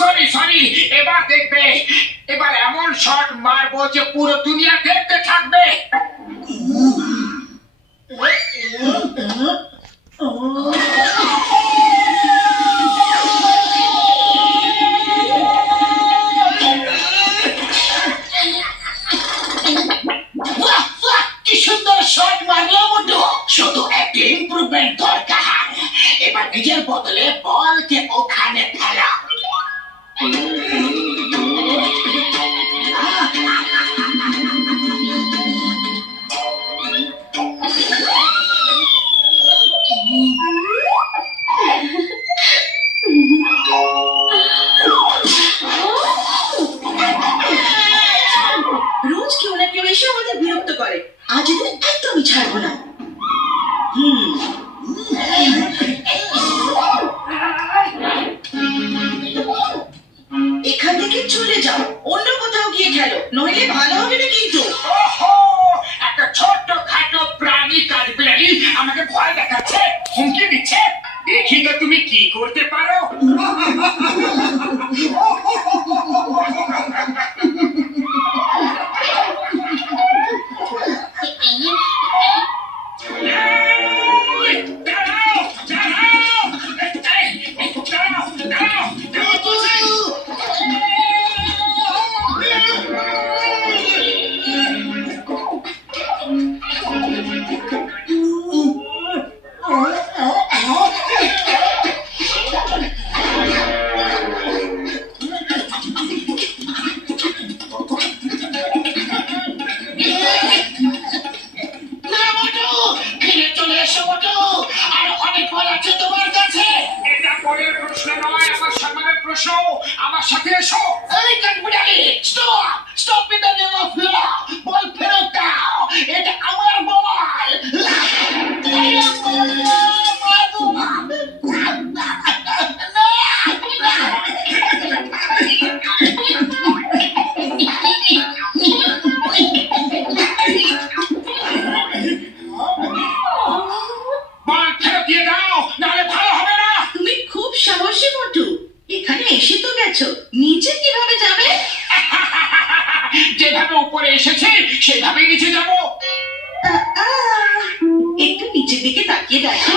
Sorry sorry, এবার দেখবে, এবার এমন শট মারবো যে পুরো দুনিয়া দেখতে থাকবে। কি সুন্দর শট মারলো মোটু, শুধু একটু ইমপ্রুভমেন্ট দরকার। এবার নিজের বদলে বলকে ওখানে ফেলা। রোজ কেউ না কেউ এসে আমাদের বিরক্ত করে, আজ এদের একদমই ছাড়বো না। এখান থেকে চলে যাও, অন্য কোথাও গিয়ে খেলো, নইলে ভালো হবে না কিন্তু। ওহো, একটা ছোট্ট খাটো প্রাণী কাঠবিড়ালি আমাকে ভয় দেখাচ্ছে, হুমকি দিচ্ছে। দেখি তো তুমি কি করতে পারো। দাঁড়াও, দাঁড়াও, দাঁড়াও, দাঁড়াও, দাঁড়াও বলছি। না মোটু, ফিরে চলে এসো মোটু, আর অনেক বল আছে তোমার কাছে। এটা বলের প্রশ্ন নয়, আমার সম্মানের প্রশ্ন। আমার সাথে এসো। এই কাঠবিড়ালি, stop, stop in the name of law. Ball ফেরত দাও, এটা আমার বল। বল ফেরত দিয়ে দাও, নাহলে ভালো হবে না। তুমি খুব সাহসী মোটু, এখানে এসে তো গেছো, নিচে কিভাবে যাবে? যেভাবে উপরে এসেছে সেভাবেই নিচে যাবো। একটু নিচের দিকে তাকিয়ে দেখো।